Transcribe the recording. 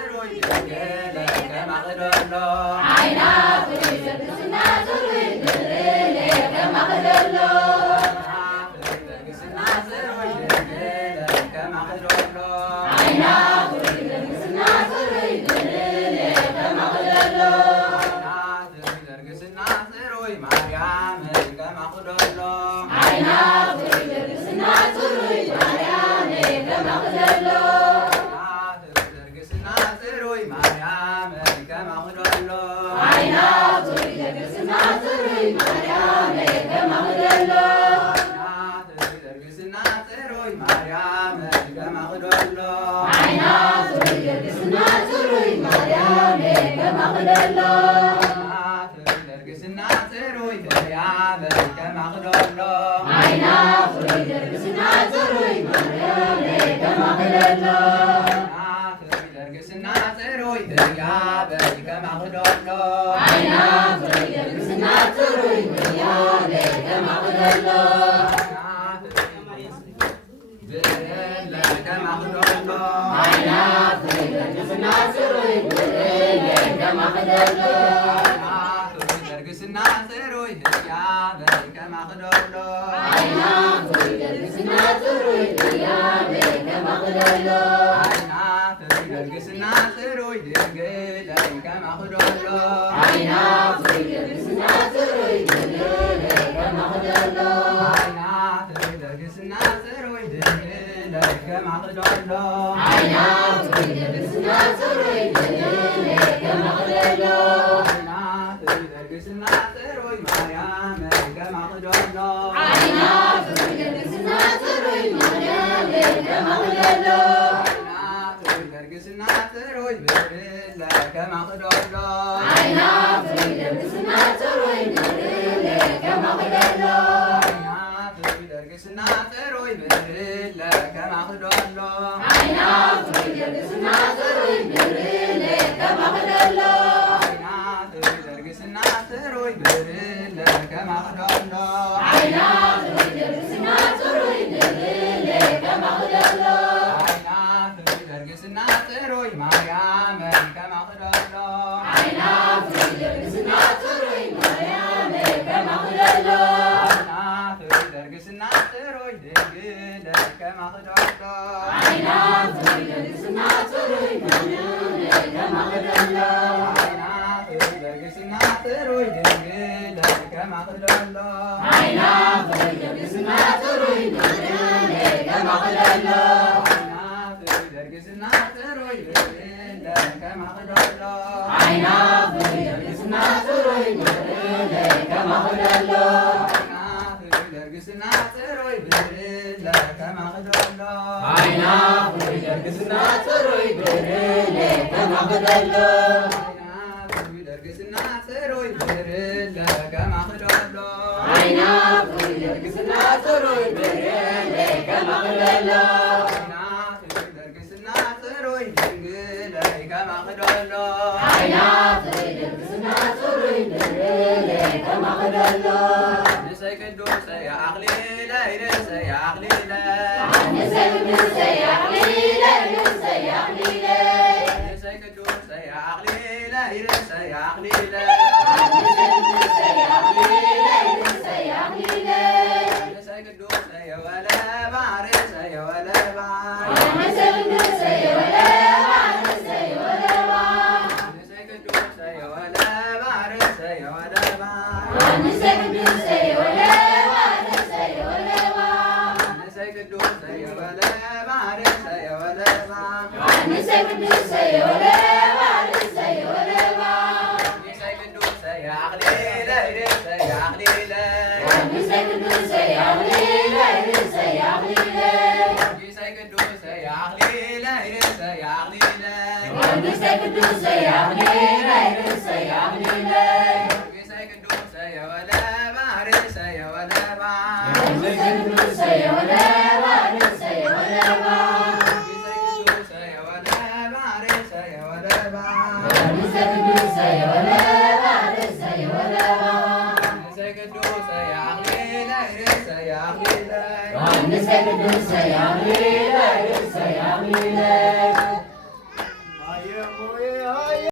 ጽሩይ ድንግለየ ከማኽደሎ ዓይና ፍቅርተ ቅድስና ጽሩይ ድንግለየ ከማኽደሎ ደርጊስና ጽሩይ ድንግለየ ከማኽደሎ ዓይና ፍቅርተ ቅድስና ጽሩይ ድንግለየ ከማኽደሎ ደርጊስና ጽሩይ ማርያም ከማኽደሎ ዓይና ፍቅርተ ቅድስና ጽሩይ ማርያም ከማኽደሎ ደርጊስና ጽሩይ ማርያም ከማኽደሎ ዓይና ፍቅርተ ቅድስና ጽሩይ ማርያም ከማኽደሎ ደርጊስና ጽሩይ ማርያም ከማኽደሎ ዓይና ፍቅርተ ቅድስና ጽሩይ ማርያም ከማኽደሎ ደርጊስና ጽሩይ ማርያም ከማኽደሎ ዓይና ፍቅርተ ቅድስና ጽሩይ ማርያም ከማኽደሎ ደርጊስና ጽሩይ ማርያም ከማኽደሎ ዓይና ፍቅርተ ቅድስና ጽሩይ ማርያም ከማኽደሎ ከማኽደሎ ዓይና ፍቅርተ ቅድስና ጽሩይ ከማኽደሎ ደርጊስና ጽሩይ ማርያም ከማኽደሎ ዓይና ፍቅርተ ቅድስና ጽሩይ ማርያም ከማኽደሎ ደርጊስና ጽሩይ ድንግል ከማኽደሎ ዓይና ፍቅርተ ቅድስና ጽሩይ ድንግል ከማኽደሎ ደርጊስና ጽሩይ ድንግል ከማኽደሎ ዓይና ፍቅርተ ቅድስና ጽሩይ ድንግል ከማኽደሎ ደርጊስና ጽሩይ ማርያም ከማኽደሎ ዓይና ፍቅርተ ቅድስና ጽሩይ ማርያም ከማኽደሎ ደርጊስና ጽሩይ ብርለ ከማኽደሎ ዓይና ፍቅርተ ቅድስና ጽሩይ ብርለ ከማኽደሎ ደርጊስና ጽሩይ ብርለ ከማኽደሎ ዓይና ፍቅርተ ቅድስና ጽሩይ ብርለ ከማኽደሎ ደርጊስና ጽሩይ ብርለ ከማኽደሎ ዓይና ፍቅርተ ቅድስና ጽሩይ ብርለ ከማኽደሎ ደርጊስና ጽሩይ ማርያም ከማኽደሎ ዓይና ፍቅርተ ቅድስና ጽሩይ ማርያም ከማኽደሎ ደርጊስና ጽሩይ ድንግል ከማኽደሎ ዓይና ፍቅርተ ቅድስና ጽሩይ ማርያም ከማኽደሎ ደርጊስና ጽሩይ ድንግል ከማኽደሎ ዓይና ፍቅርተ ቅድስና ጽሩይ ማርያም ከማኽደሎ ደርጊስና ጽሩይ ብርለ ከማኽደሎ ዓይና ፍቅርተ ቅድስና ጽሩይ ብርለ ከማኽደሎ ደርጊስና ጽሩይ ብርለ ከማኽደሎ ዓይና ፍቅርተ ቅድስና ጽሩይ ብርለ ከማኽደሎ ደርጊስና ጽሩይ ብርለ ከማኽደሎ ዓይና ፍቅርተ ቅድስና ጽሩይ ብርለ ከማኽደሎ ደርጊስና ጽሩይ ድንግል ከማኽደሎ ዓይና ፍቅርተ ቅድስና ጽሩይ ብርለ ከማኽደሎ ንሰይ ቅዱስ የአኽሊለ ይርሰይ አኽሊለ ንሰይ ቅዱስ የአኽሊለ ይርሰይ አኽሊለ ንሰይ ቅዱስ የአኽሊለ ይርሰይ አኽሊለ ንሰይ ቅዱስ የአኽሊለ ይርሰይ አኽሊለ ንሰይ ቅዱስ የወለባ ርእሰይ የወለባ ንሰይ ቅዱስ የወለባ ርእሰይ የወለባ ንሰይ ቅዱስ የወለባ ርእሰይ የወለባ ንሰይ ቅዱስ የወለባ ርእሰይ የወለባ ንሰይ ቅዱስ የወለባ ርእሰይ የወለባ ንሰይ ቅዱስ የወለባ ርእሰይ የወለባ ንሰይ ቅዱስ የአኽሊለ ርእሰይ አኽሊለ ንሰይ ቅዱስ የአኽሊለ ርእሰይ አኽሊለ ንሰይ ቅዱስ የአኽሊለ ርእሰይ አኽሊለ ንሰይ ቅዱስ የአኽሊለ ርእሰይ አኽሊለ ንሰይ ቅዱስ የወለባ ርእሰይ የወለባ ንሰይ ቅዱስ የወለባ ርእሰይ የወለባ ንሰይ ቅዱስ የወለባ ርእሰይ የወለባ ንሰይ ቅዱስ የወለባ ርእሰይ የወለባ ንሰይ ቅዱስ የአኽሊለ ርእሰይ አኽሊለ ንሰይ ቅዱስ የአኽሊለ ርእሰይ አኽሊለ